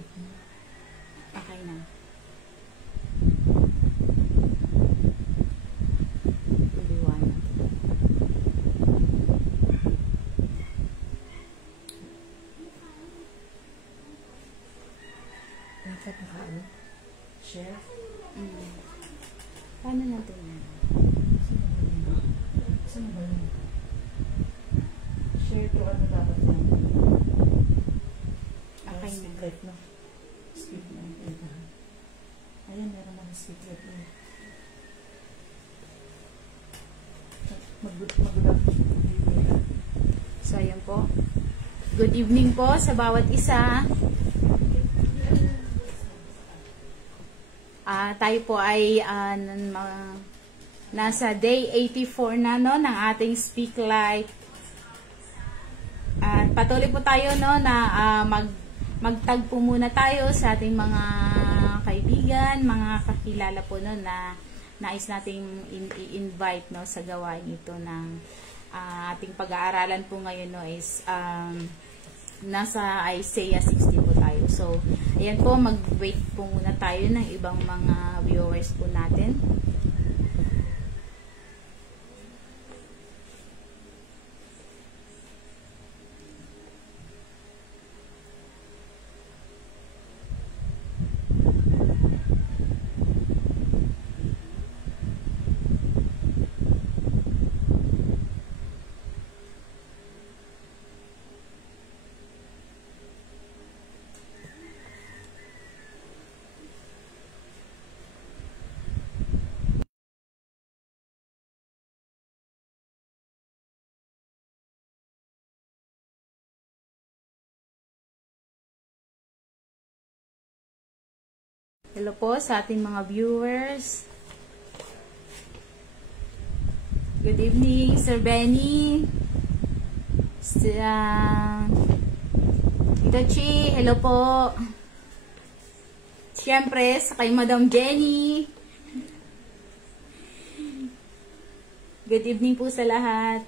Okay na. Liwanag. Dapat naka-ano? Share? Paano natin yan? Saan ba yun? Share to ano dapat yan? Okay na. Speak right, no? Speak na. Ayan, meron na speak right na. Mag-good. So, ayan po. Good evening po sa bawat isa. Tayo po ay nasa day 84 na no ng ating Speak Life. At patuloy po tayo no na magtagpo muna tayo sa ating mga kaibigan, mga kakilala po no na nais nating i-invite no sa gawain ito ng ating pag-aaralan po ngayon no is nasa Isaiah 60 po tayo. So, ayan po, mag-wait po muna tayo ng ibang mga viewers po natin. Hello po sa ating mga viewers. Good evening, Sir Benny. Tito Chi, hello po. Siyempre, sa kay Madam Jenny. Good evening po sa lahat.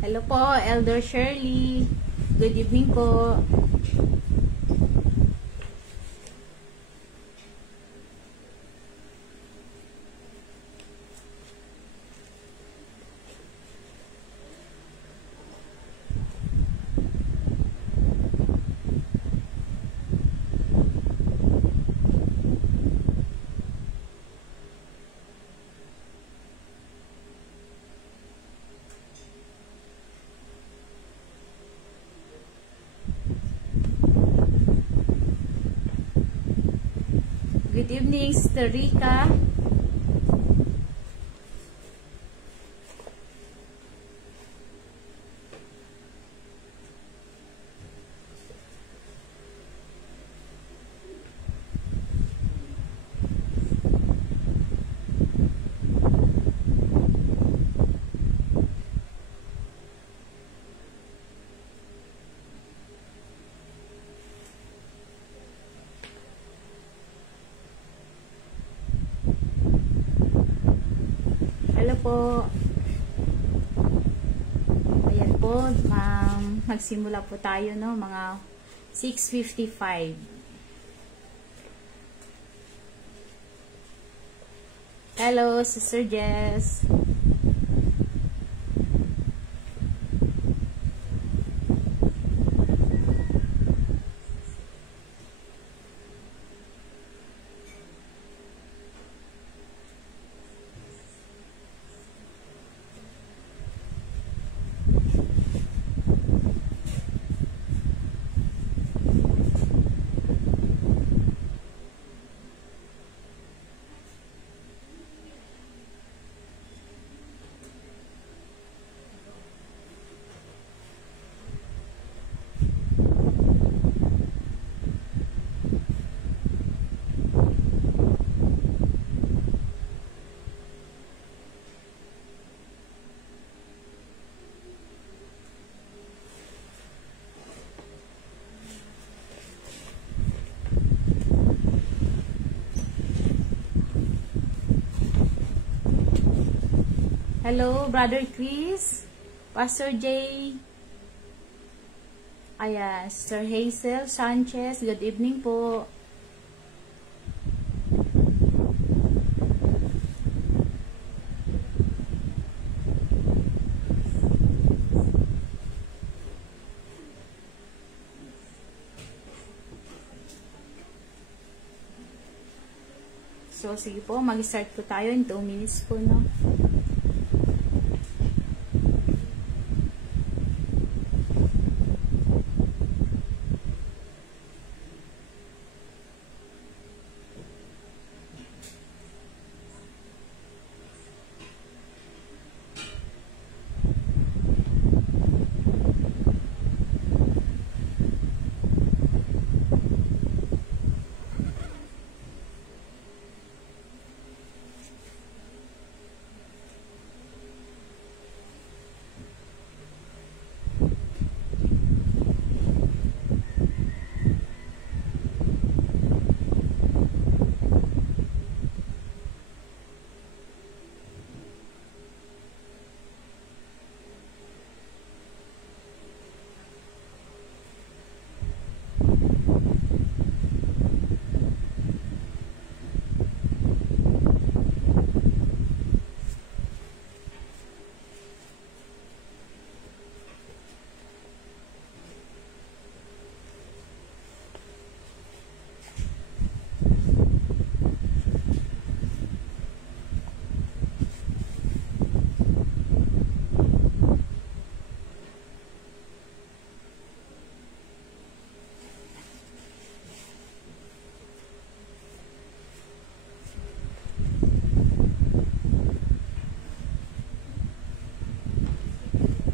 Hello po, Elder Shirley. Good evening po. Good evening, Sister Rica. Hello po. Ayan po, magsimula po tayo no, mga 6:55. Hello, Sister Jess. Hello, Brother Chris, Pastor Jay, ayan, Sister Hazel Sanchez, good evening po. So, sige po, mag-start po tayo in 2 minutes po, no?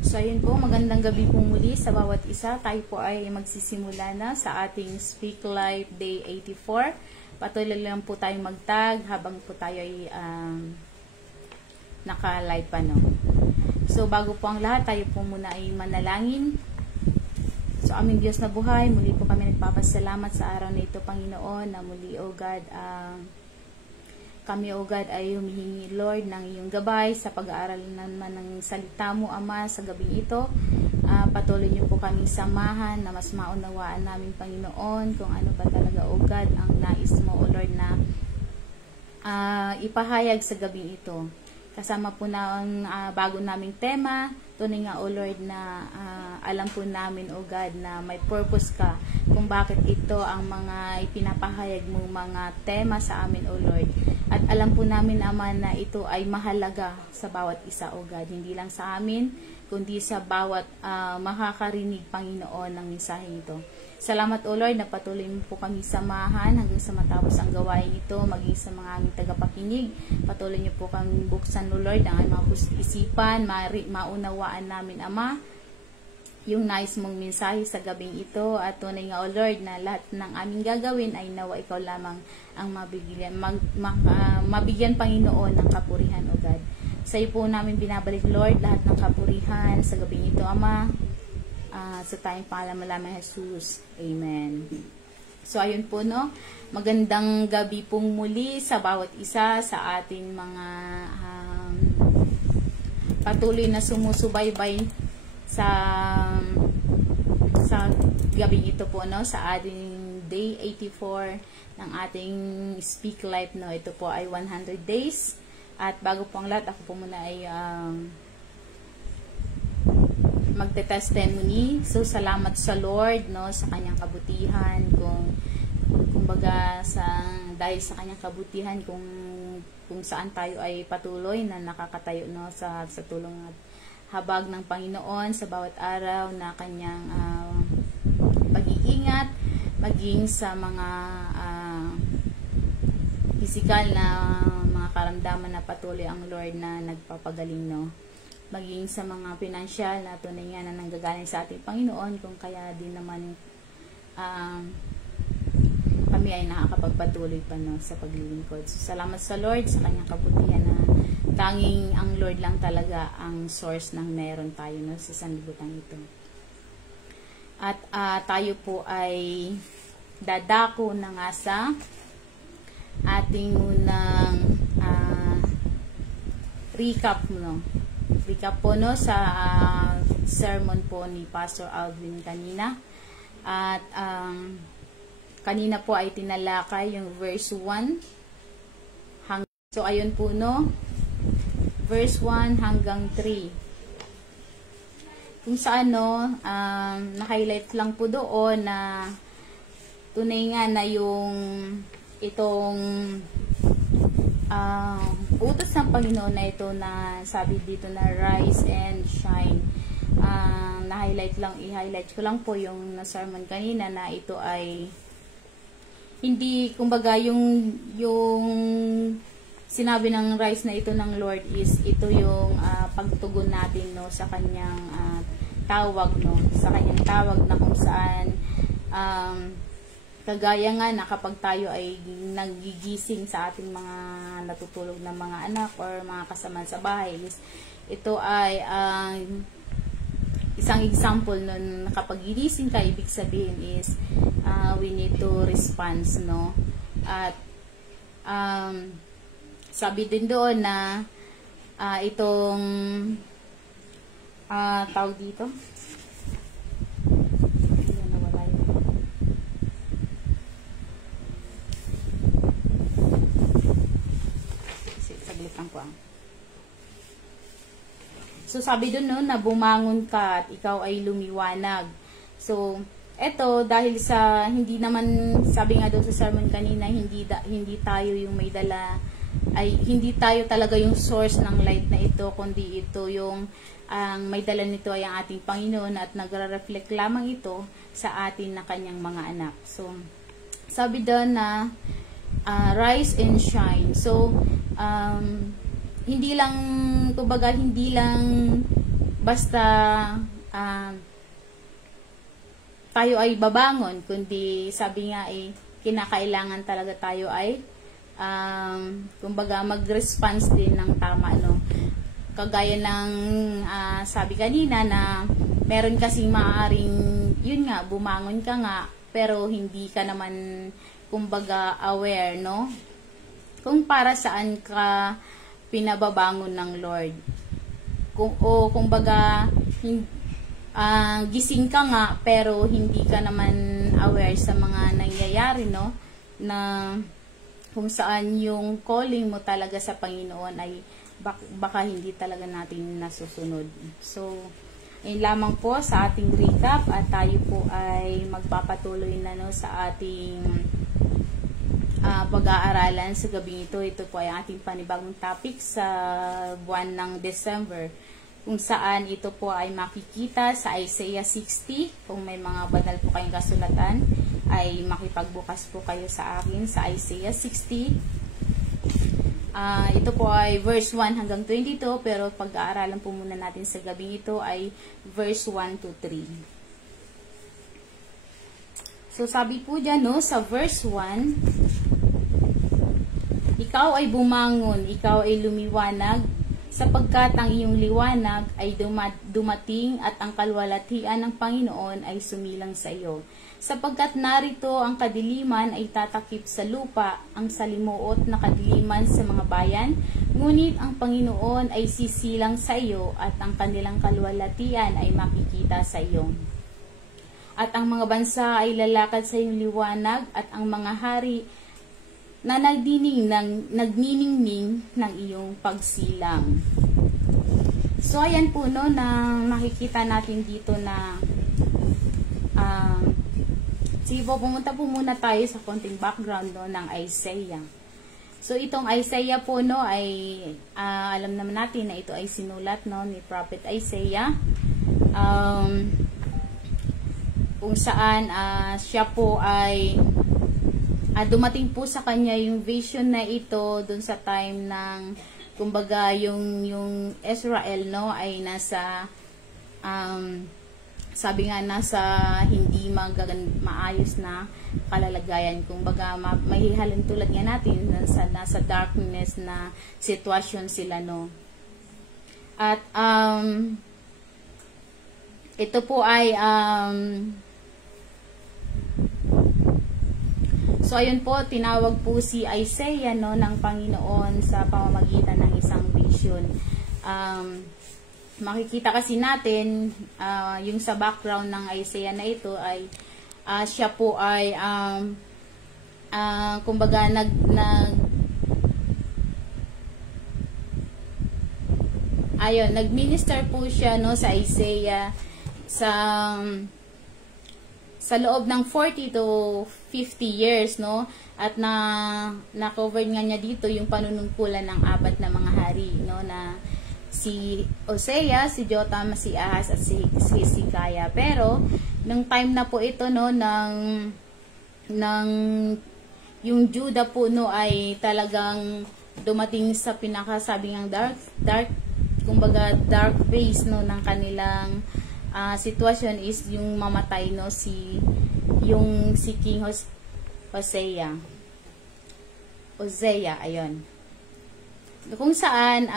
So, ayun po, magandang gabi po muli sa bawat isa. Tayo po ay magsisimula na sa ating Speak Life Day 84. Patuloy lang po tayong magtag habang po tayo ay naka-live pa, no? So, bago po ang lahat, tayo po muna ay manalangin. So, aming Diyos na buhay, muli po kami nagpapasalamat sa araw na ito, Panginoon, na muli, O God, kami, O God, ay humihingi, Lord, ng iyong gabay sa pag-aaral naman ng salita mo, Ama, sa gabing ito. Patuloy niyo po kaming samahan na mas maunawaan namin, Panginoon, kung ano ba talaga, O God, ang nais mo, O Lord, na ipahayag sa gabing ito. Kasama po na ang bago naming tema, tunay nga, O Lord, na alam po namin, O God, na may purpose ka kung bakit ito ang mga ipinapahayag mong mga tema sa amin, O Lord. At alam po namin, Ama, na ito ay mahalaga sa bawat isa, O God. Hindi lang sa amin, kundi sa bawat makakarinig, Panginoon, ng mensaheng ito. Salamat, O Lord, na patuloy mo po kami samahan hanggang sa matapos ang gawain ito, maging sa mga aming tagapakinig. Patuloy niyo po kami buksan, O Lord, ang aming mga isipan, maunawaan namin, Ama, yung nais mong mensahe sa gabing ito. At tunay nga, O Lord, na lahat ng aming gagawin ay nawa ikaw lamang ang mabigyan, Panginoon, ng kapurihan, O God. Sa iyo po namin binabalik, Lord, lahat ng kapurihan sa gabing ito, Ama, sa tayong pangalan lamang, Jesus. Amen. So, ayun po, no? Magandang gabi pong muli sa bawat isa sa ating mga patuloy na sumusubaybay sa gabing ito po, no, sa ating day 84 ng ating Speak Life, no. Ito po ay 100 days. At bago po ang lahat, ako po muna ay magte-testimony. So, salamat sa Lord, no, sa kanyang kabutihan, kumbaga dahil sa kanyang kabutihan, kung saan tayo ay patuloy na nakakatayo, no, sa tulong at habag ng Panginoon sa bawat araw na kanyang pag-iingat, maging sa mga physical na mga karamdaman na patuloy ang Lord na nagpapagaling, no? Maging sa mga pinansyal na tunay nga na nanggagaling sa ating Panginoon, kung kaya din naman kami ay nakakapagpatuloy pa, no, sa paglilingkod. So, salamat sa Lord sa kanyang kabutihan na tanging ang Lord lang talaga ang source ng meron tayo, no, sa sanlibutan ito. At tayo po ay dadako na nga sa ating unang recap, no. recap po no sa sermon po ni Pastor Alvin kanina. At kanina po ay tinalakay yung verse 1. So ayun po no, verse 1 hanggang 3. Kung saan no, na-highlight lang po doon na tunay nga na yung itong utos ng Panginoon na ito na sabi dito na rise and shine. I-highlight ko lang po yung na-sermon kanina na ito ay hindi, kumbaga yung sinabi ng rise na ito ng Lord is ito yung pagtugon natin no sa kanyang tawag no, sa kanyang tawag na kung saan kagaya nga na kapag tayo ay nagigising sa ating mga natutulog na mga anak or mga kasama sa bahay, ito ay isang example nun, kapag gigising ka, ibig sabihin is we need to respond, no? At sabi din doon na itong tawag dito, so sabi doon no, na bumangon ka at ikaw ay lumiwanag. So eto, dahil sa hindi naman, sabi nga doon sa sermon kanina, hindi tayo yung may dala, ay hindi tayo talaga yung source ng light na ito, kundi ito yung ang may dala nito ay ang ating Panginoon at nagre-reflect lamang ito sa atin na kanyang mga anak. So sabi doon na rise and shine. So hindi lang, kumbaga, hindi lang basta tayo ay babangon, kundi sabi nga kinakailangan talaga tayo ay kumbaga mag-response din ng tama, no? Kagaya ng sabi kanina na meron kasing maaaring, yun nga, bumangon ka nga, pero hindi ka naman kumbaga aware, no? Kung para saan ka pinababangon ng Lord. Kung baga gising ka nga pero hindi ka naman aware sa mga nangyayari, no, na kung saan yung calling mo talaga sa Panginoon ay baka hindi talaga natin nasusunod. So yun lamang po sa ating recap at tayo po ay magpapatuloy na no sa ating pag-aaralan sa gabing ito. Ito po ay ating panibagong topic sa buwan ng December, kung saan ito po ay makikita sa Isaiah 60. Kung may mga banal po kayong kasulatan, ay makipagbukas po kayo sa akin sa Isaiah 60. Ito po ay verse 1 hanggang 22, pero pag-aaralan po muna natin sa gabing ito ay verse 1 to 3. So sabi po dyan no, sa verse 1, ikaw ay bumangon, ikaw ay lumiwanag, sapagkat ang iyong liwanag ay dumating at ang kalwalhatian ng Panginoon ay sumilang sa iyo. Sapagkat narito ang kadiliman ay tatakip sa lupa, ang salimuot na kadiliman sa mga bayan, ngunit ang Panginoon ay sisilang sa iyo at ang kanilang kalwalhatian ay makikita sa iyo. At ang mga bansa ay lalakad sa iyong liwanag at ang mga hari na nagniningning ng iyong pagsilang. So ayan po no, na makikita natin dito na sige po, pumunta po muna tayo sa konting background no, ng Isaiah. So itong Isaiah po no ay alam naman natin na ito ay sinulat no ni Prophet Isaiah, kung saan siya po ay dumating po sa kanya yung vision na ito dun sa time ng kumbaga yung Israel no ay nasa sabi nga nasa hindi maayos na kalalagayan, kumbaga mahihalin tulad nga natin nasa darkness na sitwasyon sila no. At ito po ay so ayun po, tinawag po si Isaiah no ng Panginoon sa pamamagitan ng isang vision. makikita kasi natin, yung sa background ng Isaiah na ito ay, siya po ay, kumbaga, nag-minister po siya, no, sa Isaiah sa loob ng 40 to 50 years, no, at na-cover nga niya dito yung panunungkulan ng 4 na mga hari, no, na si Hosea, si Jotham, si Ahaz at si Hezekiah. Pero nung time na po ito, no, ng yung Judah po, no, ay talagang dumating sa pinakasabi ng kumbaga dark phase, no, ng kanilang sitwasyon is yung mamatay, no, si King Hosea, ayun. Kung saan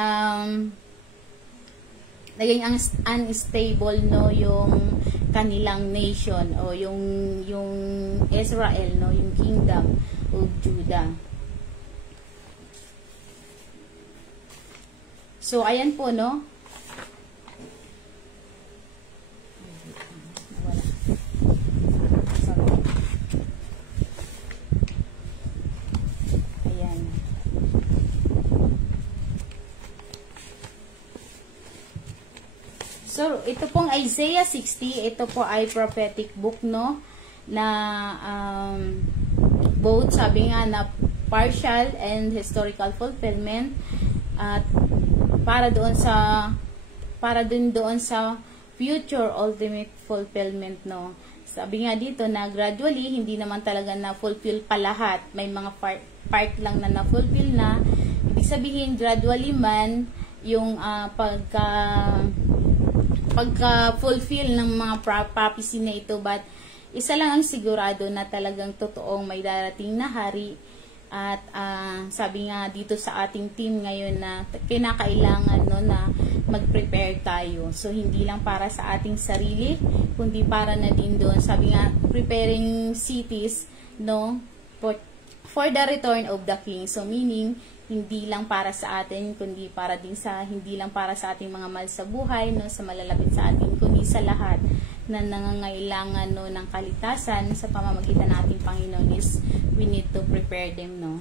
naging unstable, no, yung kanilang nation o yung Israel, no, yung kingdom of Judah. So ayan po, no. So, ito pong Isaiah 60, ito po ay prophetic book, no, na both, sabi nga, na partial and historical fulfillment, at para doon sa future ultimate fulfillment, no. Sabi nga dito na gradually, hindi naman talaga na-fulfill pa lahat. May mga part lang na na-fulfill na. Ibig sabihin, gradually man, yung pagka-fulfill ng mga prophecy na ito, but isa lang ang sigurado na talagang totoong may darating na hari. At sabi nga dito sa ating team ngayon na kinakailangan, no, na mag-prepare tayo. So hindi lang para sa ating sarili, kundi para na din doon. Sabi nga, preparing cities, no, for the return of the King. So meaning, hindi lang para sa atin, kundi hindi lang para sa ating mga mahal sa buhay, no, sa malalapit sa atin, kundi sa lahat na nangangailangan, no, ng kaligtasan sa pamamagitan ng ating Panginoon is we need to prepare them, no.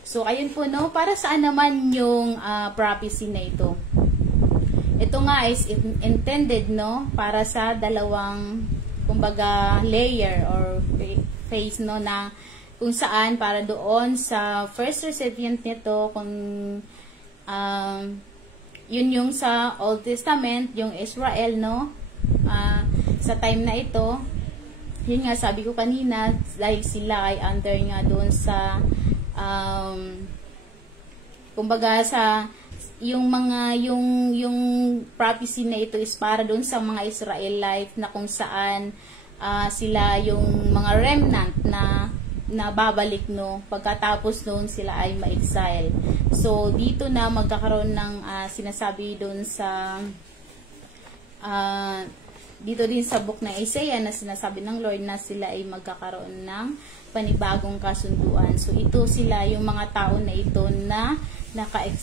So ayun po, no, para saan naman yung prophecy na ito? Ito nga is intended, no, para sa dalawang, kumbaga, layer or phase, no, na kung saan para doon sa first recipient nito, kung yun yung sa Old Testament, yung Israel, no, sa time na ito, yun nga sabi ko kanina, dahil sila ay under nga doon sa kumbaga sa yung prophecy na ito is para doon sa mga Israelite na kung saan sila yung mga remnant na babalik, no, pagkatapos doon sila ay ma-exile. So dito na magkakaroon ng sinasabi doon sa dito din sa book ng Isaiah na sinasabi ng Lord na sila ay magkakaroon ng panibagong kasunduan. So ito sila yung mga tao na ito na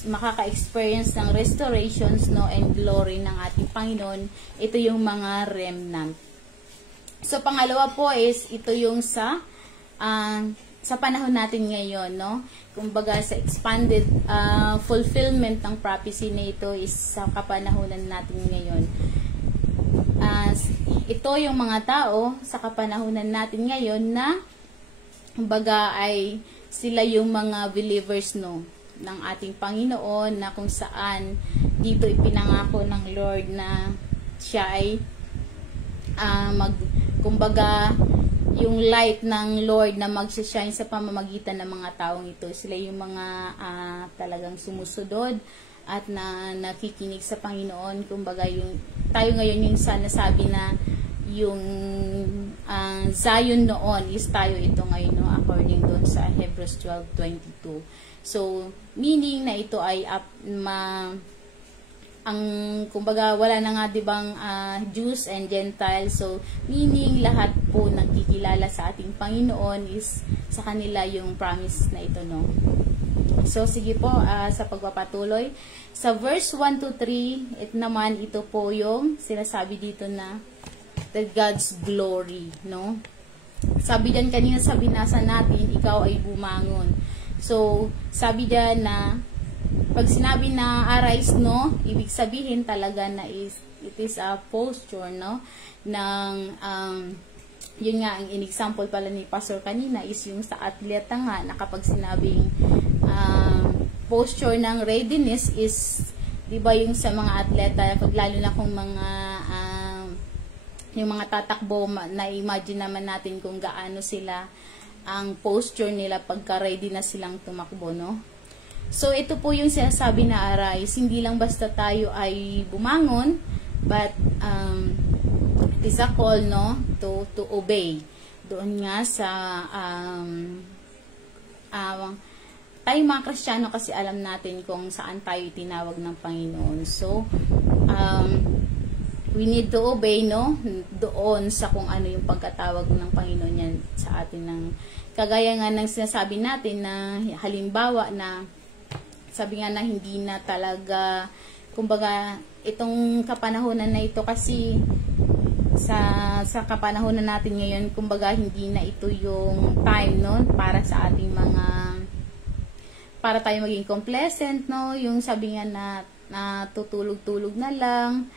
makaka-experience ng restorations, no, and glory ng ating Panginoon. Ito yung mga remnant. So pangalawa po is ito yung sa panahon natin ngayon, no. Kumbaga sa expanded fulfillment ng prophecy na ito is sa kapanahunan natin ngayon. Ito yung mga tao sa kapanahunan natin ngayon na kumbaga ay sila yung mga believers, no, ng ating Panginoon, na kung saan dito ipinangako ng Lord na siya ay kumbaga yung light ng Lord na magsashine sa pamamagitan ng mga taong ito. Sila yung mga talagang sumusunod at nakikinig sa Panginoon. Kumbaga yung tayo ngayon yung sana sabi na yung Zion noon is tayo ito ngayon, no, according doon sa Hebrews 12:22. So meaning na ito ay kumbaga wala na nga dibang Jews and Gentiles. So meaning lahat po nagkikilala sa ating Panginoon is sa kanila yung promise na ito, no. So, sige po, sa pagpapatuloy. Sa verse 1 to 3, ito po yung sinasabi dito na the God's glory, no? Sabi diyan kanina sa binasa natin, ikaw ay bumangon. So, sabi diyan na pag sinabi na arise, no, ibig sabihin talaga na it is a posture, no, ng yun nga, ang in-example pala ni Pastor kanina is yung sa atleta nga, na kapag sinabing posture ng readiness is, di ba yung sa mga atleta, pag lalo na kung mga yung mga tatakbo, na-imagine naman natin kung gaano sila ang posture nila pagka ready na silang tumakbo, no? So, ito po yung sinasabi na arise, hindi lang basta tayo ay bumangon, but it is a call, no, to obey. Doon nga sa tayo mga Kristiyano kasi alam natin kung saan tayo tinawag ng Panginoon. So, we need to obey, no, doon sa kung ano yung pagkatawag ng Panginoon yan sa atin. Ng kagaya nga ng sinasabi natin na halimbawa na sabi nga na hindi na talaga, kumbaga itong kapanahonan na ito kasi sa kapanahonan natin ngayon, kumbaga hindi na ito yung time, no, para sa ating para tayo maging complacent, no, yung sabi nga na tutulog-tulog na lang.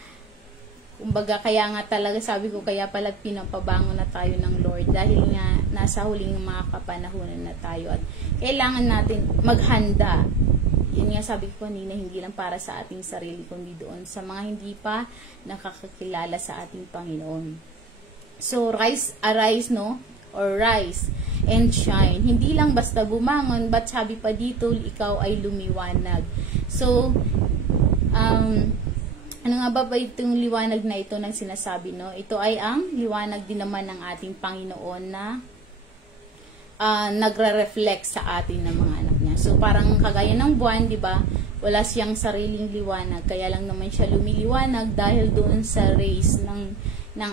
Kumbaga, kaya nga talaga, sabi ko, kaya pala pinapabangon na tayo ng Lord dahil nga nasa huling mga kapanahunan na tayo at kailangan natin maghanda. Yun nga sabi ko kanina, hindi lang para sa ating sarili, kundi doon sa mga hindi pa nakakakilala sa ating Panginoon. So, arise, no? Or rise and shine. Hindi lang basta bumangon, but sabi pa dito, ikaw ay lumiwanag. So, ano nga ba itong liwanag na ito ng sinasabi, no? Ito ay ang liwanag din naman ng ating Panginoon na nagre-reflect sa atin ng mga anak niya. So, parang kagaya ng buwan, di ba? Wala siyang sariling liwanag. Kaya lang naman siya lumiliwanag dahil doon sa rays ng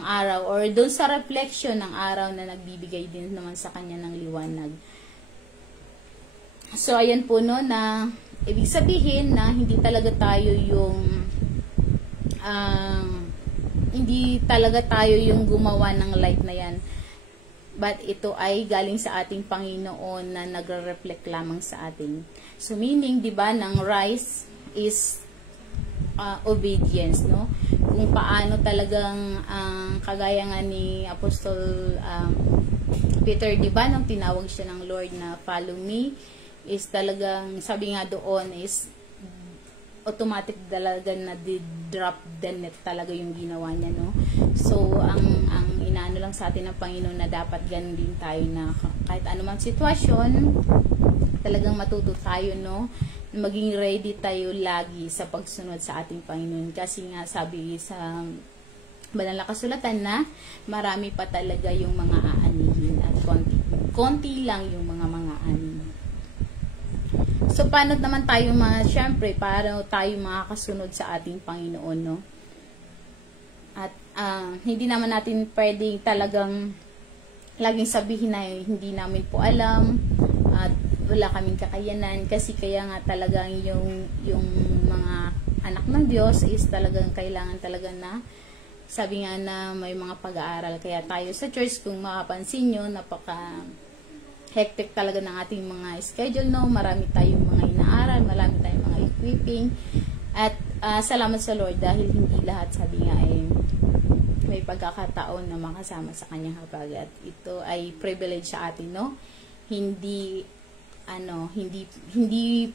araw or doon sa reflection ng araw na nagbibigay din naman sa kanya ng liwanag. So, ayan po, no, na ibig sabihin na hindi talaga tayo yung hindi talaga tayo yung gumawa ng light na yan, but ito ay galing sa ating Panginoon na nagre-reflect lamang sa atin. So meaning, di ba, ng rise is obedience, no? Kung paano talagang kagaya nga ni Apostol Peter, di ba, nung tinawag siya ng Lord na follow me, is talagang sabi nga doon is automatic talaga na drop the net talaga yung ginawa niya, no? So, ang inaano lang sa atin ng Panginoon na dapat ganun din tayo na kahit anumang sitwasyon, talagang matuto tayo, no? Maging ready tayo lagi sa pagsunod sa ating Panginoon. Kasi nga, sabi sa Banal na Kasulatan na marami pa talaga yung mga aanihin at konti lang yung mga ani. So, paano naman tayo syempre, paano tayo makakasunod sa ating Panginoon, no? At, hindi naman natin pwedeng talagang laging sabihin na hindi namin po alam at wala kaming kakayanan kasi kaya nga talagang yung mga anak ng Diyos is talagang kailangan talaga na sabi nga na may mga pag-aaral. Kaya tayo sa church, kung makapansin nyo, napaka hectic talaga ng ating mga schedule, no? Marami tayong mga inaaral, marami tayong mga equipping. At salamat sa Lord dahil hindi lahat, sabi nga, ay may pagkakataon na makasama sa kanyang hapag. At ito ay privilege sa atin, no? Hindi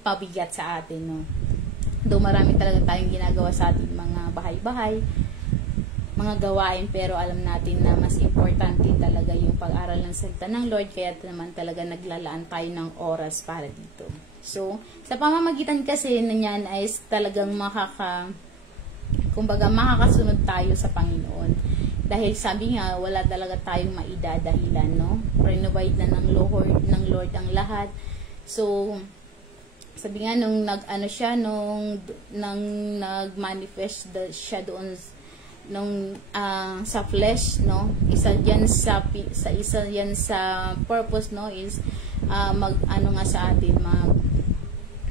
pabigat sa atin, no? Though marami talaga tayong ginagawa sa ating mga bahay-bahay, mga gawain, pero alam natin na mas importante talaga yung pag-aral ng salita ng Lord, kaya naman talaga naglalaan tayo ng oras para dito. So, sa pamamagitan kasi na yan ay talagang makakasunod tayo sa Panginoon. Dahil sabi nga, wala talaga tayong maidadahilan, no? Renovate na ng Lord ang lahat. So, sabi nga, nung nag-manifest siya doon sa flesh, no, isa yan sa purpose, no, is sa atin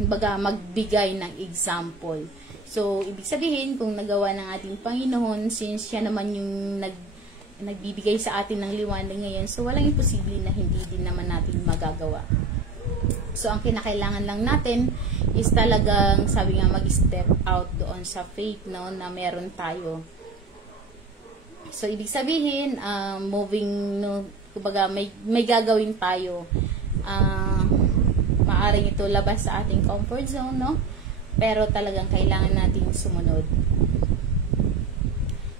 baga magbigay ng example. So, ibig sabihin, kung nagawa ng ating Panginoon, since siya naman yung nagbibigay sa atin ng liwanag ngayon, so walang imposible na hindi din naman natin magagawa. So, ang kinakailangan lang natin is talagang, sabi nga, mag-step out doon sa faith, no, na meron tayo. So, ibig sabihin, moving, no, kumbaga, may gagawin tayo. Maaring ito labas sa ating comfort zone, no? Pero talagang kailangan natin sumunod.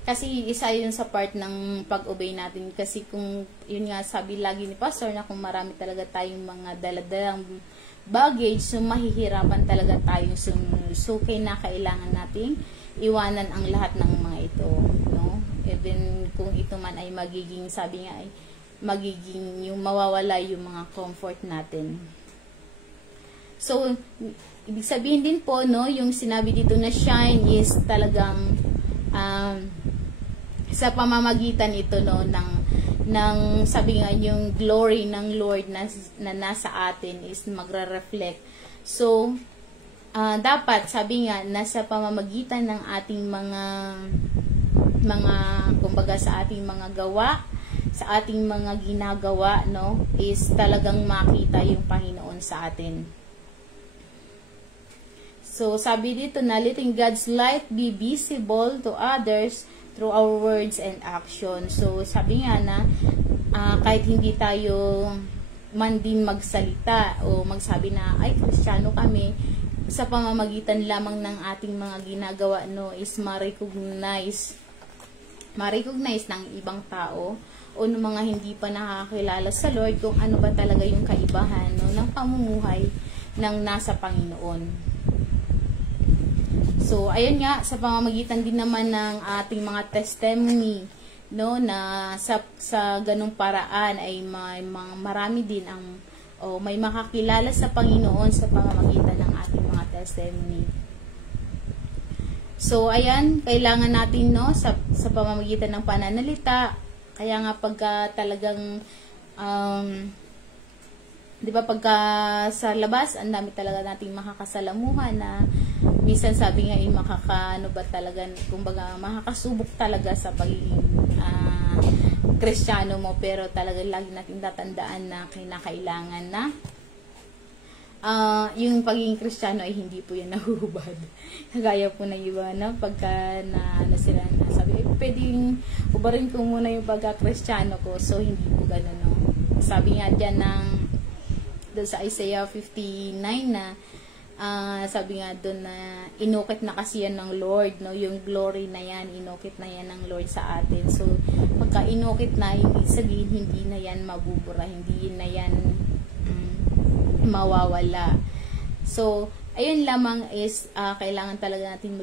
Kasi isa yun sa part ng pag-obey natin. Kasi kung, yun nga, sabi lagi ni Pastor na kung marami talaga tayong mga daladalang baggage, so mahihirapan talaga tayong sumunod. So, kailangan nating iwanan ang lahat ng mga ito, no? Even kung ito man ay magiging, sabi nga ay, magiging yung mawawala yung mga comfort natin. So, ibig sabihin din po, no, yung sinabi dito na shine is talagang sa pamamagitan ito, no, ng sabi nga yung glory ng Lord na nasa atin is magre-reflect. So, dapat, sabi nga, nasa pamamagitan ng ating mga kumbaga sa ating mga gawa, sa ating mga ginagawa, no, is talagang makita yung Panginoon sa atin. So, sabi dito na, letting God's light be visible to others through our words and action. So, sabi nga na, kahit hindi tayo man din magsalita o magsabi na, ay, Kristiyano kami, sa pamamagitan lamang ng ating mga ginagawa, no, is ma-recognize ng ibang tao o ng mga hindi pa nakakilala sa Lord kung ano ba talaga yung kaibahan, no, ng pamumuhay ng nasa Panginoon. So, ayun nga, sa pamamagitan din naman ng ating mga testimony, no, na sa ganung paraan ay marami din may makakilala sa Panginoon sa pamamagitan ng ating mga testimony. So, ayan, kailangan natin, no, sa pamamagitan ng pananalita, kaya nga pagka talagang, di ba, pagka sa labas, ang dami talaga nating makakasalamuhan na minsan sabi nga kumbaga makakasubok talaga sa pagiging Kristiyano mo, pero talaga lagi natin tatandaan na kinakailangan na yung pagiging Kristiyano ay hindi po yan nahuhubad. Kagaya po ng iba na pagka sila na sabi, pwedeng ubarin ko muna yung pagka-Kristiyano ko, so hindi po gano'n, no? Sabi nga dyan doon sa Isaiah 59 na sabi nga doon na inukit na kasi yan ng Lord, no, yung glory na yan, inukit na yan ng Lord sa atin. So, pagka inukit na, hindi sabihin, hindi na yan mabubura, hindi na yan mawawala. So, ayun lamang is kailangan talaga natin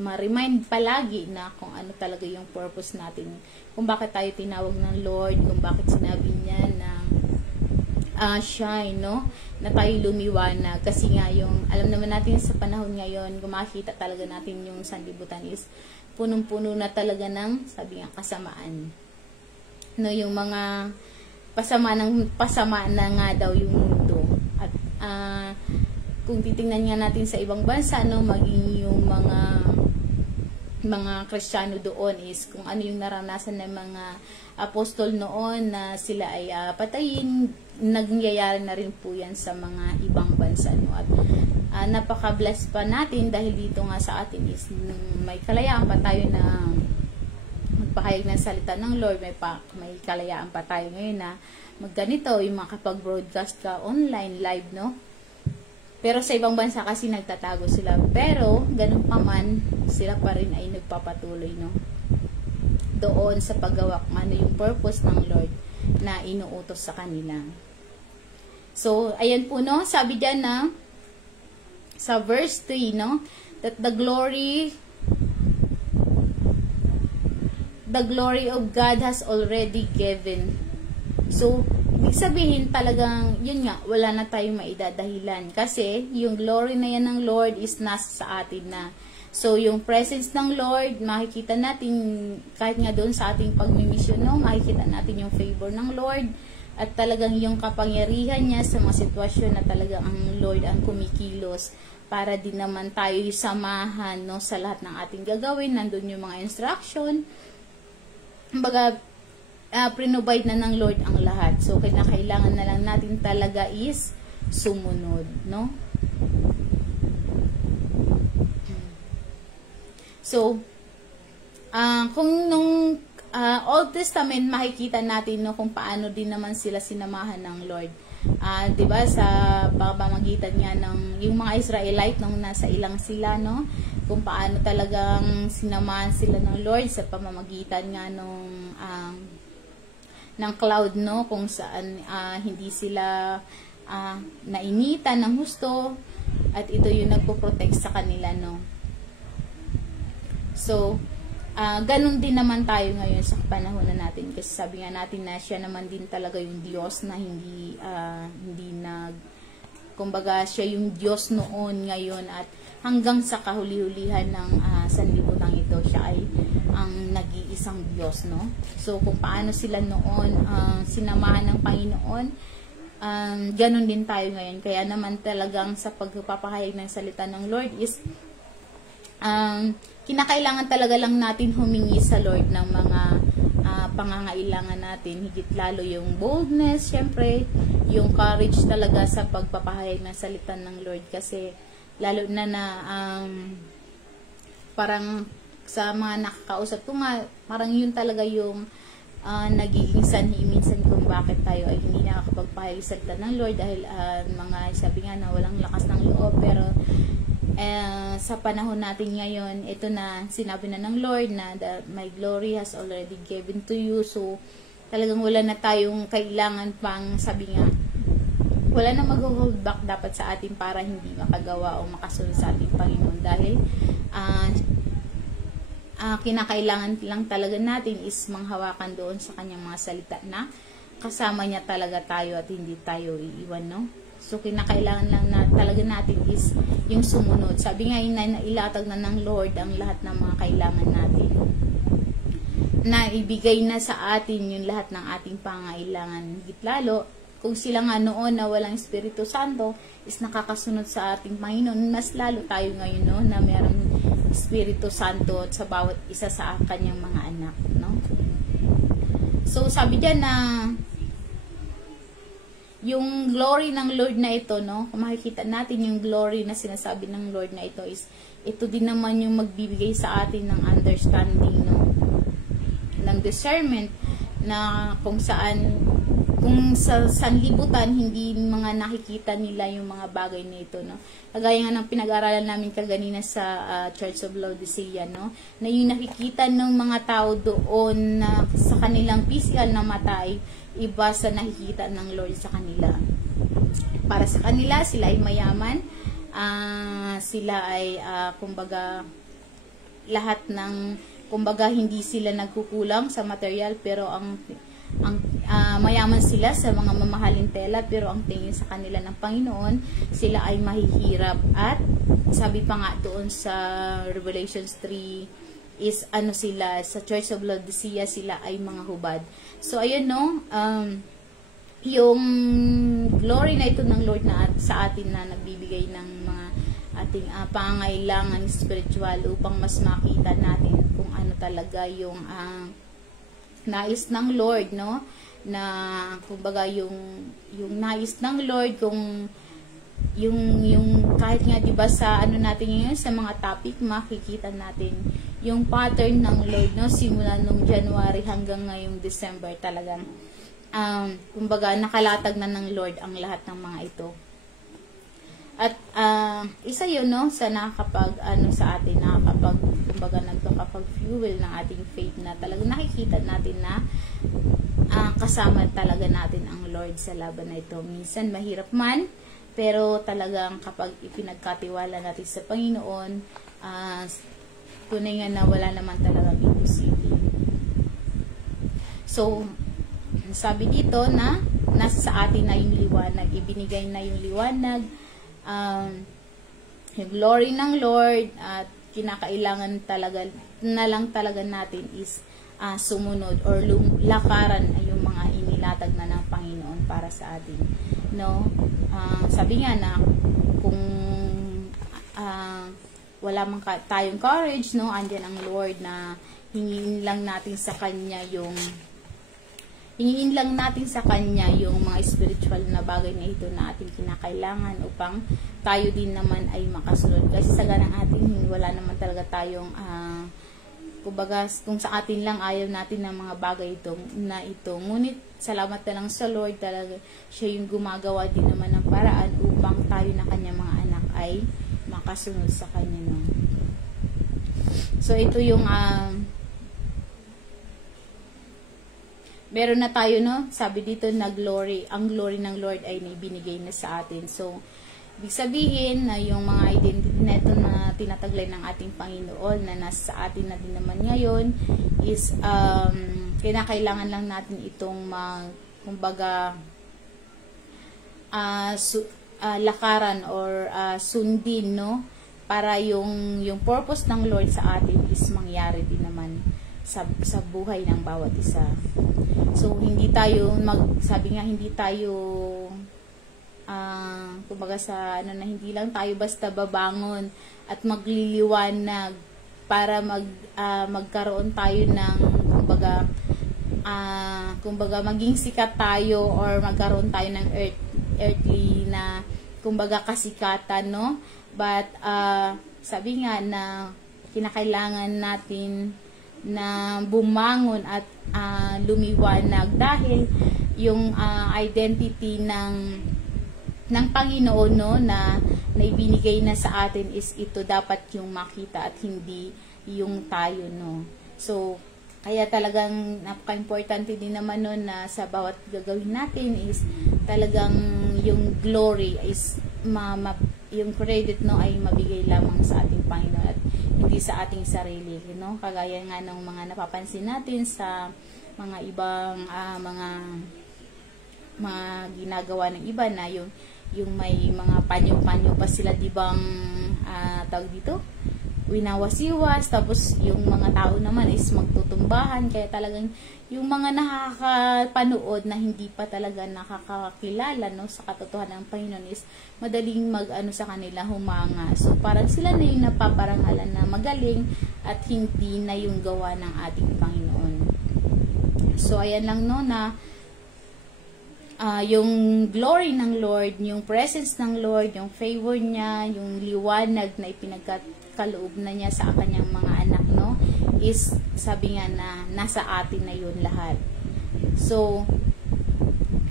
ma-remind palagi na kung ano talaga yung purpose natin, kung bakit tayo tinawag ng Lord, kung bakit sinabi niya na shine, no, na tayo lumiwanag. Kasi nga yung, alam naman natin sa panahon ngayon, gumakita talaga natin yung sanlibutan is punong-puno na talaga ng, sabi nga, kasamaan. No, yung mga pasama na nga daw yung mundo. At kung titingnan nga natin sa ibang bansa, no, maging yung mga Kristiyano doon is kung ano yung naranasan ng mga apostol noon na sila ay patayin, nagyayari na rin po yan sa mga ibang bansa, no? At napaka-bless pa natin dahil dito nga sa atin is may kalayaan pa tayo na magpahayag ng salita ng Lord, may kalayaan pa tayo ngayon na magganito, yung makapag-broadcast ka online, live, no? Pero sa ibang bansa kasi nagtatago sila. Pero, ganun pa man, sila pa rin ay nagpapatuloy, no? Doon sa paggawa kung ano yung purpose ng Lord na inuutos sa kanila. So, ayan po, no? Sabi dyan na, sa verse 3, no? That the glory of God has already given. So, ibig sabihin talagang, yun nga, wala na tayong maidadahilan. Kasi, yung glory na yan ng Lord is nasa sa atin na. So, yung presence ng Lord, makikita natin, kahit nga doon sa ating pagmimisyon, no, makikita natin yung favor ng Lord, at talagang yung kapangyarihan niya sa mga sitwasyon na talagang ang Lord ang kumikilos para din naman tayo samahan, no, sa lahat ng ating gagawin. Nandun yung mga instruction. Kumbaga, provide na ng Lord ang lahat. So, kailangan na lang natin talaga is sumunod, no? So, kung nung Old Testament, makikita natin, no, kung paano din naman sila sinamahan ng Lord. 'Di ba, sa pamamagitan niya ng yung mga Israelite nung nasa ilang sila, no, kung paano talagang sinamahan sila ng Lord sa pamamagitan nga nung ng cloud, no, kung saan hindi sila nainitan ng husto, at ito yung nagpo-protect sa kanila, no. So, ganun din naman tayo ngayon sa panahon na natin, kasi sabi nga natin na siya naman din talaga yung Diyos na hindi kumbaga siya yung Diyos noon, ngayon, at hanggang sa kahuli-hulihan ng sanlibutan ito, siya ay ang nag-iisang Diyos, no? So, kung paano sila noon sinamahan ng Panginoon, ganun din tayo ngayon. Kaya naman talagang sa pagpapahayag ng salita ng Lord is kinakailangan talaga lang natin humingi sa Lord ng mga pangangailangan natin, higit lalo yung boldness, syempre, yung courage talaga sa pagpapahayag ng salita ng Lord, kasi lalo na parang sa mga nakakausap ko nga, parang yun talaga yung nagiging sanhi minsan kung bakit tayo ay hindi nakakapagpahayag sa salita ng Lord, dahil mga sabi nga na walang lakas ng loob. Pero sa panahon natin ngayon, ito na, sinabi na ng Lord na my glory has already given to you. So, talagang wala na tayong kailangan pang, sabi nga, wala na mag-hold back dapat sa atin para hindi makagawa o makasunod sa ating Panginoon. Dahil, kinakailangan lang talaga natin is manghawakan doon sa kanyang mga salita na kasama niya talaga tayo at hindi tayo iiwan, no? So, kinakailangan lang na talaga natin is yung sumunod. Sabi nga, ilatag na ng Lord ang lahat ng mga kailangan natin. Na ibigay na sa atin yung lahat ng ating pangailangan. Higit lalo, kung sila nga noon na walang Espiritu Santo, is nakakasunod sa ating Panginoon, mas lalo tayo ngayon, no, na mayroong Espiritu Santo sa bawat isa sa kanyang mga anak, no? So, sabi dyan na yung glory ng Lord na ito, no, kung makikita natin yung glory na sinasabi ng Lord na ito is, ito din naman yung magbibigay sa atin ng understanding, no, ng discernment, na kung saan, kung sa sanlibutan, hindi mga nakikita nila yung mga bagay na ito, no. Kagaya nga ng pinag-aralan namin kaganina sa Church of Laodicea, no, na yung nakikita ng mga tao doon na sa kanilang physical na mata ay iba sa nakikita ng Lord sa kanila. Para sa kanila, sila ay mayaman, sila ay kumbaga lahat ng, kumbaga hindi sila nagkukulang sa material, pero ang mayaman sila sa mga mamahaling tela, pero ang tingin sa kanila ng Panginoon, sila ay mahihirap. At sabi pa nga doon sa Revelations 3 is sila sa Church of Laodicea, sila ay mga hubad. So ayun, no, yung glory na ito ng Lord na sa atin na nagbibigay ng mga ating pangangailangan spiritual upang mas makita natin kung ano talaga yung nais ng Lord, no, na kumbaga yung nais ng Lord, kung yung kahit nga 'di ba sa natin ngayon sa mga topic, makikita natin yung pattern ng Lord, no, simula nung January hanggang ngayong December, talagang kumbaga nakalatag na ng Lord ang lahat ng mga ito. At isa yun, no, sa nakakapag sa atin, kumbaga nagkakapag-fuel ng ating faith, na talagang nakikita natin na kasama talaga natin ang Lord sa laban na ito. Minsan mahirap man, pero talagang kapag ipinagkatiwala natin sa Panginoon, tunay nga na wala naman talagang imposible. So, sabi dito na nasa sa atin na yung liwanag, ibinigay na yung liwanag, yung glory ng Lord, at kinakailangan talaga na lang talaga natin is sumunod or lakaran ay yung mga inilatag na ng Panginoon para sa atin, no? Sabi nga na kung wala man tayong courage, no, andyan ang Lord na hingin lang natin sa Kanya yung mga spiritual na bagay na ito na ating kinakailangan upang tayo din naman ay makasunod. Kasi sa ganang ating wala naman talaga tayong kumbaga kung sa atin lang ayaw natin ng mga bagay ito. Ngunit salamat na lang sa Lord, talaga siya yung gumagawa din naman ng paraan upang tayo na Kanya mga anak ay makasunod sa Kanya, no. So ito yung meron na tayo, no? Sabi dito na ang glory ng Lord ay naibinigay na sa atin. So, ibig sabihin na yung mga identity na ito na tinataglay ng ating Panginoon na nasa atin na din naman ngayon is kinakailangan lang natin itong kumbaga lakaran or sundin, no? Para yung purpose ng Lord sa atin is mangyari din naman sa buhay ng bawat isa. So, hindi tayo kumbaga hindi lang tayo basta babangon at magliliwanag para magkaroon tayo ng kumbaga maging sikat tayo or magkaroon tayo ng earthly na kumbaga kasikatan, no? But sabi nga na kinakailangan natin na bumangon at lumiwanag dahil yung identity ng Panginoon, no, na ibinigay na sa atin is ito dapat yung makita at hindi yung tayo, no. So kaya talagang napaka-importante din naman no na sa bawat gagawin natin is talagang yung glory is yung credit, no, ay mabigay lamang sa ating Panginoon at hindi sa ating sarili, no? Kagaya nga ng mga napapansin natin sa mga ibang mga ginagawa ng iba na yung may mga panyo-panyo pa sila, di bang tawag dito? Winawasiwas, tapos yung mga tao naman is magtutumbahan, kaya talagang yung mga nakakapanood na hindi pa talaga nakakakilala, no, sa katotohanan ng Panginoon is madaling sa kanila humanga. So parang sila na yung napaparangalan na magaling at hindi na yung gawa ng ating Panginoon. So ayan lang, no, na yung glory ng Lord, yung presence ng Lord, yung favor niya, yung liwanag na ipinagkaloob na niya sa kanyang mga anak, no, is sabi nga na nasa atin na yun lahat. So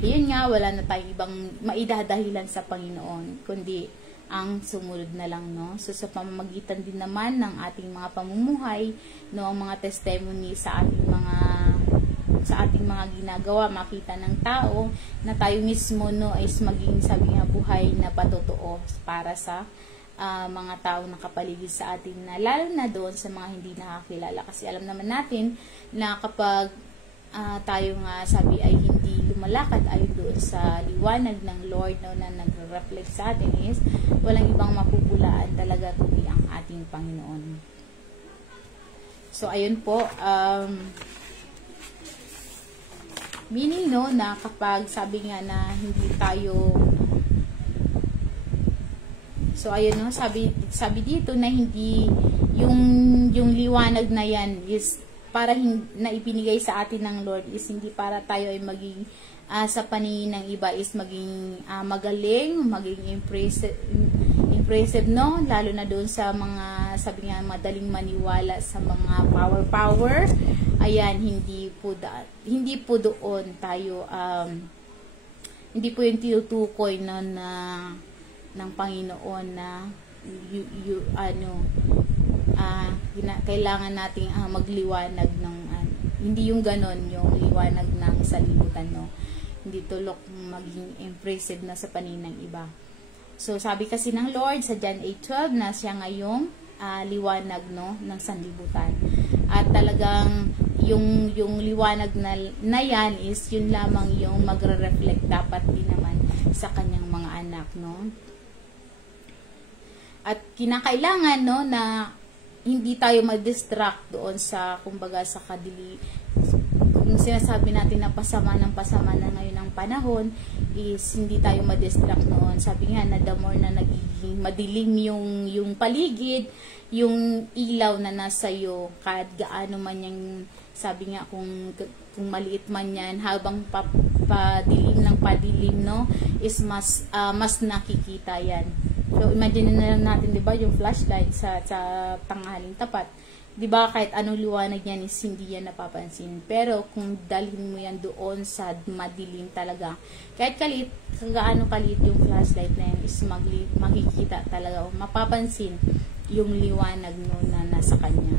yun nga, wala na tayong ibang maidadahilan sa Panginoon kundi ang sumunod na lang, no. So sa pamamagitan din naman ng ating mga pamumuhay, no, ang mga testimony sa ating mga ginagawa, makita ng tao na tayo mismo, no, is maging sabi nga buhay na patotoo para sa mga tao na kapaligid sa atin, na lalo na doon sa mga hindi nakakilala. Kasi alam naman natin na kapag tayo nga sabi ay hindi lumalakad ayon doon sa liwanag ng Lord, no, na nagre-reflect sa atin, is walang ibang mapupulaan talaga kundi ang ating Panginoon. So ayun po, meaning, no, na kapag sabi nga na hindi tayo, so ayun, no, sabi dito na hindi yung liwanag na yan is para na ipinigay sa atin ng Lord is hindi para tayo ay maging sa paningin ng iba is maging magaling, maging impressive, no, lalo na doon sa mga sabi nga madaling maniwala sa mga power. Ayan, hindi po doon tayo hindi po yung tinutukoy ng Panginoon na kailangan nating magliwanag ng hindi yung ganon, yung liwanag ng salibutan, no. Hindi tulok maging impressive na sa paningin ng iba. So sabi kasi ng Lord sa John 8:12 na siya ngayong liwanag, no, ng sanlibutan. At talagang yung liwanag na yan is yun lamang yung magre-reflect dapat din naman sa kanyang mga anak, no. At kinakailangan, no, na hindi tayo ma-distract doon sa kumbaga sa yung sinasabi natin na pasama ng pasama na ngayon ang panahon, is hindi tayo ma-distract noon. Sabi nga na the more na nagiging madilim yung paligid, yung ilaw na nasa iyo, kahit gaano man yung, sabi nga kung maliit man yan, habang padilim ng padilim, no, is mas nakikita yan. So imagine na lang natin, 'di ba, yung flashlight sa tanghaling tapat. 'Di ba, kahit anong liwanag niyan is hindi yan napapansin. Pero kung dalhin mo yan doon sa madilim talaga, kahit gaano kalit yung flashlight na yan, is makikita talaga o mapapansin yung liwanag no na nasa kanya.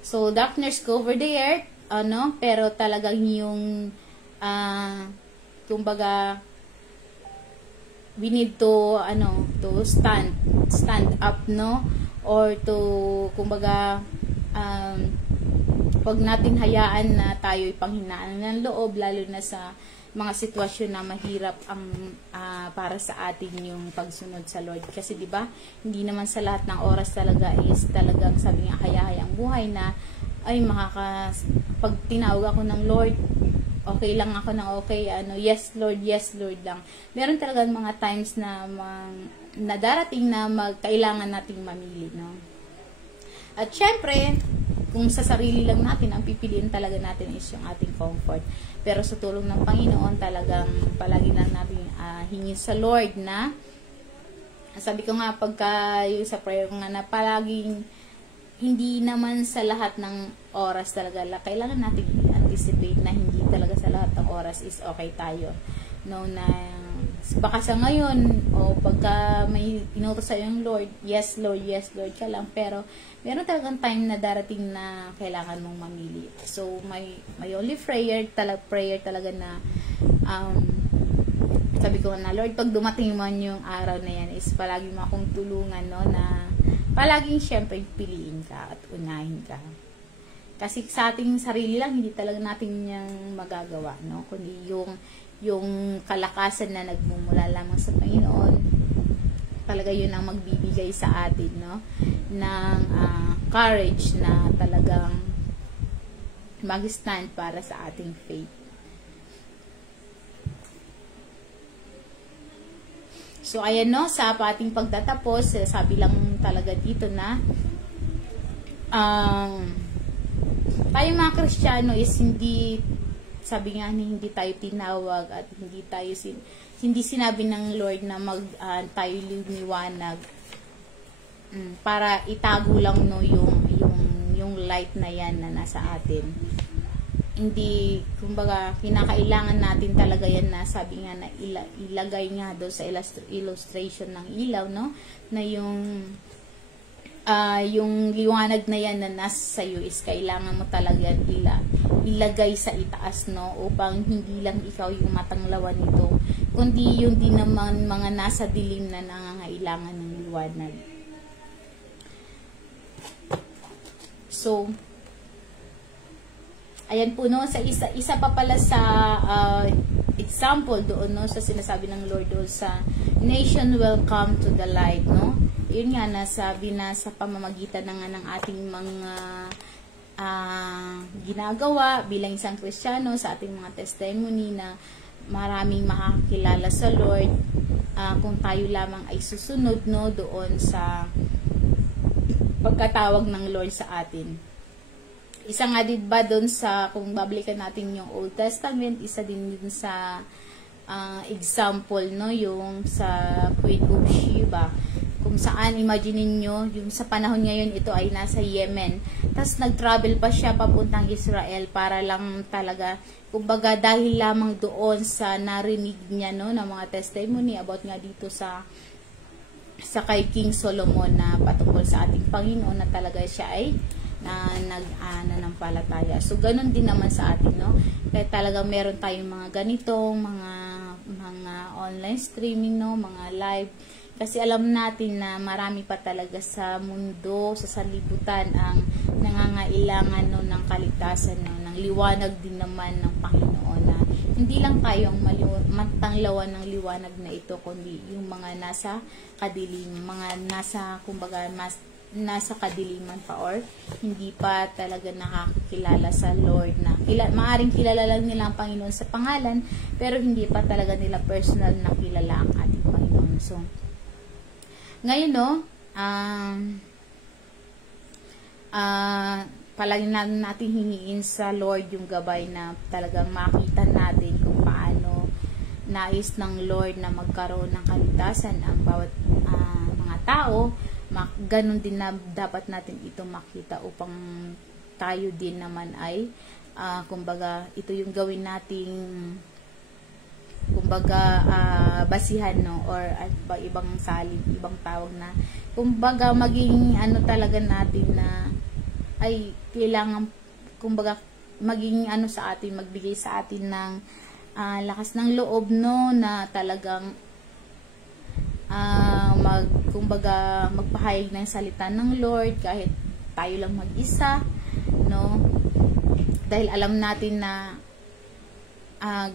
So darkness cover the earth, pero talagang yung kumbaga, we need to stand up, no, or to, kumbaga, wag natin hayaan na tayo'y panghinaan ng loob, lalo na sa mga sitwasyon na mahirap ang para sa atin yung pagsunod sa Lord. Kasi 'di ba, hindi naman sa lahat ng oras talaga is talagang, sabi nga, hayahayang buhay na ay pag tinawag ako ng Lord, okay lang ako ng okay, yes Lord lang. Meron talagang mga times na darating na kailangan nating mamili, no? At syempre, kung sa sarili lang natin, ang pipiliin talaga natin is yung ating comfort. Pero sa tulong ng Panginoon, talagang palagi lang natin hingin sa Lord na, sabi ko nga pagka yung sa prayer ko nga, na palaging hindi naman sa lahat ng oras talaga kailangan natin i-anticipate na hindi talaga sa lahat ng oras is okay tayo. No, na baka sa ngayon o pagka may inutos sa yung Lord, yes Lord ka lang, pero meron talagang time na darating na kailangan mong mamili. So may only prayer talaga na sabi ko na, Lord, pag dumating man yung araw na yan, is palagi mo akong tulungan, no, na palaging syempre piliin ka at unahin ka. Kasi sa ating sarili lang, hindi talaga natin yung magagawa, no? Kundi yung kalakasan na nagmumula lamang sa Panginoon, talaga yun ang magbibigay sa atin, no? Ng courage na talagang mag-stand para sa ating faith. So, ayan, no, sa ating pagtatapos, sabi lang talaga dito na tayong mga Kristiyano is hindi, sabi nga, hindi tayo tinawag at hindi sinabi ng Lord na tayo lumiwanag para itago lang, no, yung light na yan na nasa atin. Hindi, kumbaga, kinakailangan natin talaga yan na, sabi nga, na ilagay nga doon sa illustration ng ilaw, no, na yung liwanag na yan na nasa sayo is kailangan mo talaga ilagay sa itaas, no, upang hindi lang ikaw yung matanglawan nito, kundi yung din naman mga nasa dilim na nangangailangan ng liwanag. So, ayan po, no, sa isa pa pala sa example doon, no, sa sinasabi ng Lord doon sa nation will come to the light, no. Yun nga, nasabi na sa pamamagitan ng ating mga ginagawa bilang isang Kristiyano, sa ating mga testimony, na maraming makakilala sa Lord kung tayo lamang ay susunod, no, doon sa pagkatawag ng Lord sa atin. Isa nga din ba doon sa, kung babalikan natin yung Old Testament, isa din sa example, no, yung sa Queen of Sheba, kung saan, imagine niyo, yung sa panahon ngayon, ito ay nasa Yemen. Tapos nag-travel pa siya papuntang Israel para lang talaga, kumbaga, dahil lamang doon sa narinig niya, no, ng mga testimony about nga dito sa kay King Solomon na patungkol sa ating Panginoon, na talaga siya ay nananampalataya. So, ganun din naman sa atin, no? Kaya talagang meron tayong mga ganitong, mga online streaming, no? Mga live. Kasi alam natin na marami pa talaga sa mundo, sa sanlibutan, ang nangangailangan, no, ng kaligtasan, no, ng liwanag din naman ng Panginoon, na hindi lang tayo ang matanglawan ng liwanag na ito, kundi yung mga nasa kadilim, mga nasa, kumbaga, nasa kadiliman pa or hindi pa talaga nakakilala sa Lord na maaring kilala lang nila ang Panginoon sa pangalan pero hindi pa talaga nila personal na kilala ang ating Panginoon. So, ngayon palagi natin hingiin sa Lord yung gabay na talagang makita natin kung paano nais ng Lord na magkaroon ng kaligtasan ang bawat mga tao. Ganon din na dapat natin ito makita upang tayo din naman ay kumbaga ito yung gawin nating kumbaga basihan or ibang salin, ibang tawag na kumbaga maging talaga natin na ay kailangan kumbaga maging sa atin, magbigay sa atin ng lakas ng loob na talagang kumbaga magpahayag ng salita ng Lord kahit tayo lang mag-isa, dahil alam natin na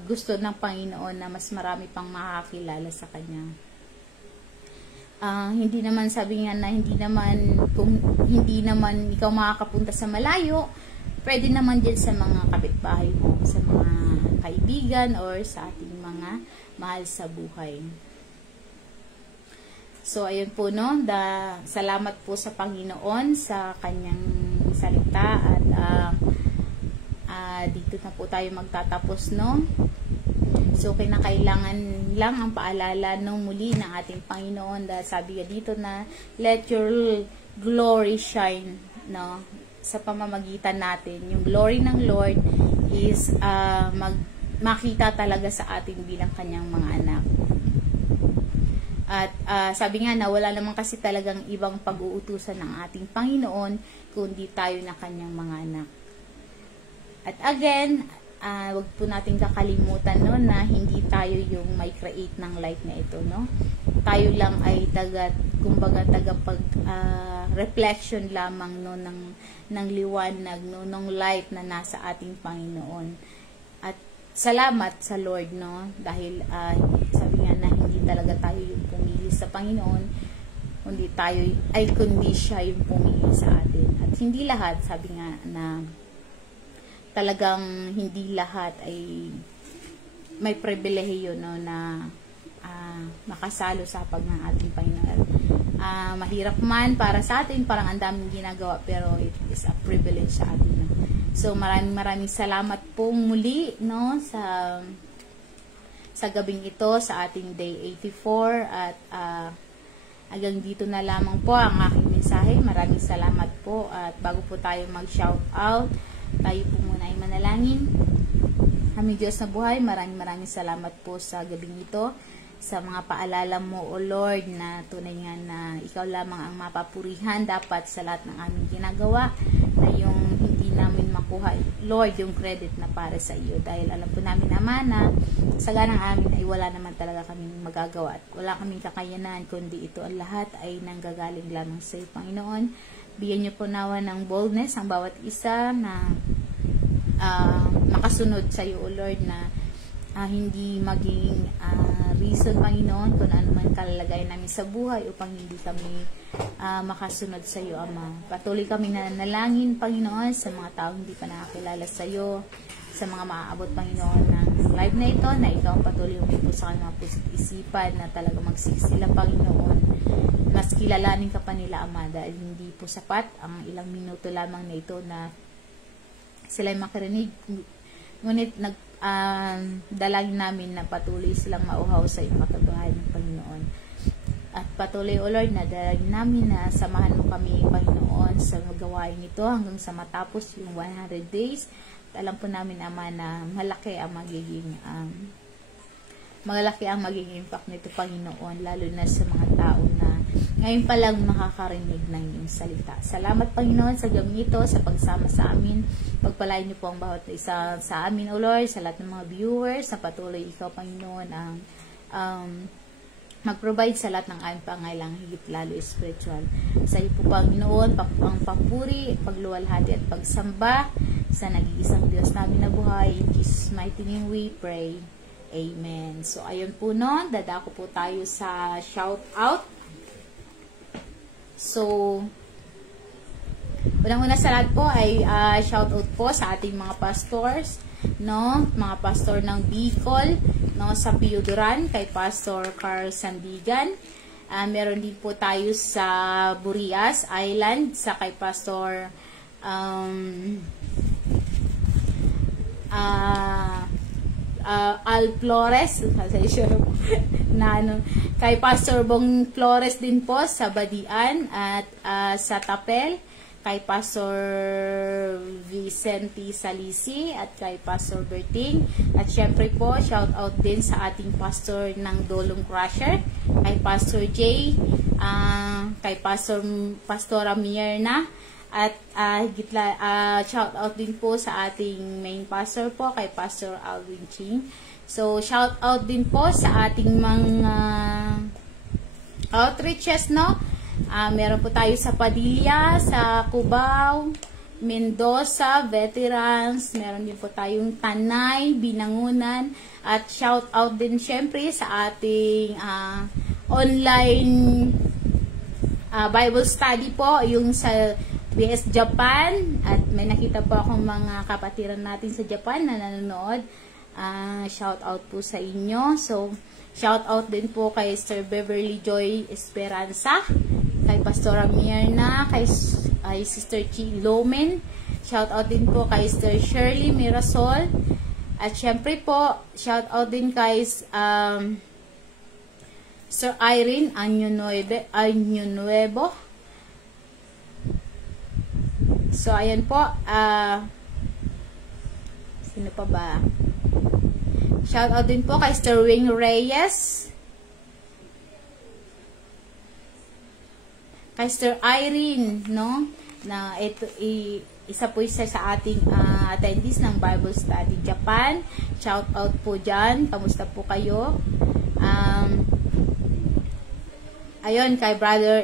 gusto ng Panginoon na mas marami pang makakilala sa Kanya. Hindi naman sabi nga na kung hindi naman ikaw makakapunta sa malayo, pwede naman din sa mga kapitbahay mo, sa mga kaibigan or sa ating mga mahal sa buhay. So, ayun po, salamat po sa Panginoon sa Kanyang salita at dito na po tayo magtatapos, So, kinakailangan lang ang paalala muli ng ating Panginoon dahil sabi nga dito na let your glory shine, sa pamamagitan natin. Yung glory ng Lord is makita talaga sa atin bilang Kanyang mga anak. At sabi nga na wala naman kasi talagang ibang pag-uutusan ng ating Panginoon kundi tayo na Kanyang mga anak. At again, wag po natin kakalimutan na hindi tayo yung may create ng light na ito, Tayo lang ay reflection lamang ng liwanag ng light na nasa ating Panginoon. At salamat sa Lord, dahil sabi nga na hindi talaga tayo yung pumili sa Panginoon, kundi siya yung pumili sa atin. At hindi lahat, sabi nga na talagang hindi lahat ay may pribilehiyo na makasalo sa hapag ng ating Panginoon. Mahirap man para sa atin, parang ang daming ginagawa, pero it is a privilege sa atin. So maraming salamat po muli sa gabing ito, sa ating day 84 at hanggang dito na lamang po ang aking mensahe. Maraming salamat po at bago po tayo mag-shout out, tayo po muna ay manalangin. Aming Diyos na buhay, maraming salamat po sa gabing ito, sa mga paalala mo, O Lord, na tunay nga na ikaw lamang ang mapapurihan dapat sa lahat ng aming ginagawa, na yung hindi namin makuha, Lord, yung credit na para sa iyo. Dahil alam po namin naman na sa ganang amin ay wala naman talaga kaming magagawa at wala kaming kakayanan, kundi ito ang lahat ay nanggagaling lamang sa iyo, Panginoon. Bigyan niyo po nawa ng boldness ang bawat isa na makasunod sa iyo, O Lord, na hindi maging reason, Panginoon, kung ano man kalalagayan namin sa buhay upang hindi kami makasunod sa iyo, Ama. Patuloy kami nanalangin, Panginoon, sa mga taong hindi pa nakakilala sa iyo, sa mga maaabot, Panginoon, ng live na ito, na ikaw ang patuloy umipo sa kanilang puso't isipan, na talaga magsisila, Panginoon. Mas kilalanin ka pa nila, Ama, dahil hindi po sapat ang ilang minuto lamang na ito na sila ay makarinig. Ngunit dalangin namin na patuloy silang mauhaw sa iyong katabahan ng Panginoon. At patuloy, O Lord, na dalangin namin na samahan mo kami, Panginoon, sa gawain ito hanggang sa matapos yung 100 days. At alam po namin, Ama, na malaki ang magiging impact nito, Panginoon, lalo na sa mga tao na ngayon pa lang makakarinig ng iyong salita. Salamat, Panginoon, sa gabi ito, sa pagsama sa amin. Pagpalain niyo po ang bawat isa sa amin, O Lord, sa lahat ng mga viewers, na patuloy ikaw, Panginoon, ang mag-provide sa lahat ng aming pangailangan, higit lalo spiritual. Sa iyo po, Panginoon, ang papuri, pagluwalhati at pagsamba sa nag-iisang Diyos namin na buhay. In Jesus' mighty name we pray. Amen. So, ayun po dadako po tayo sa shout out. So, Unang-una sa lahat po ay shoutout po sa ating mga pastors, no? Mga pastor ng Bicol, no, sa Pio Duran, kay Pastor Carl Sandigan. Meron din po tayo sa Burias Island sa kay Pastor Al Flores na kay Pastor Bong Flores din po sa Badian at sa Tapel kay Pastor Vicente Salisi at kay Pastor Berting. At syempre po, shout out din sa ating pastor ng Dolong Crusher, kay Pastor J, kay Pastora Mierna, at shout out din po sa ating main pastor po, kay Pastor Alvin Ching. So, shout out din po sa ating mga outreaches, no? Meron po tayo sa Padilla, sa Cubao, Mendoza, Veterans, meron din po tayong Tanay, Binangunan, at shout out din syempre sa ating online Bible study po, yung sa BS Japan, at may nakita po akong mga kapatiran natin sa Japan na nanonood. Shout out po sa inyo. So, shout out din po kay Sir Beverly Joy Esperanza, kay Pastora Mierna, kay Sister Chi Lomen. Shout out din po kay Sister Shirley Mirasol. At syempre po, shout out din kay Sir Irene Año Nuevo. So, ayan po. Sino pa ba? Shout out din po kay Sir Wing Reyes. Kay Sir Irene, no? Na ito isa po sa ating attendees ng Bible Study Japan. Shout out po dyan. Kamusta po kayo? Ayun, kay Brother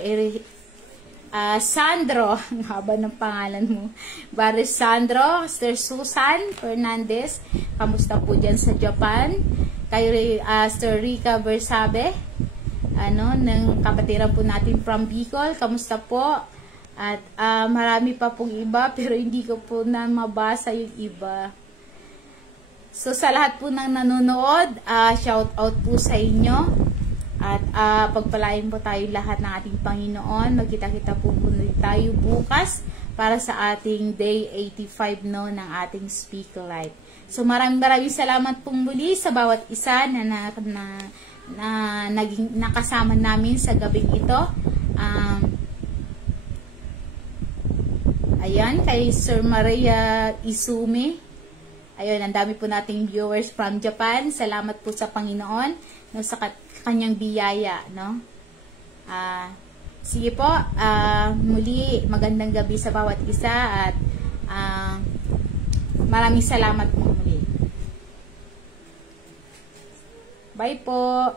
Sandro, ang haba ng pangalan mo. Brother Sandro, Sister Susan Fernandez, kamusta po dyan sa Japan? Kay Sister Rica Bersabe, ng kapatiran po natin from Bicol, kamusta po? At marami pa pong iba, pero hindi ko po na mabasa yung iba. So, sa lahat po ng nanonood, shout out po sa inyo. At pagpalain po tayo lahat ng ating Panginoon. Magkita-kita po tayo bukas para sa ating day 85, no, ng ating Speak Life. So, maraming salamat pong muli sa bawat isa na naging nakasama namin sa gabing ito. Ayan, kay Sir Maria Izumi. Ayun, ang dami po nating viewers from Japan. Salamat po sa Panginoon, no, sa kanyang biyaya, no? Sige po, muli, magandang gabi sa bawat isa at maraming salamat po muli. Bye po!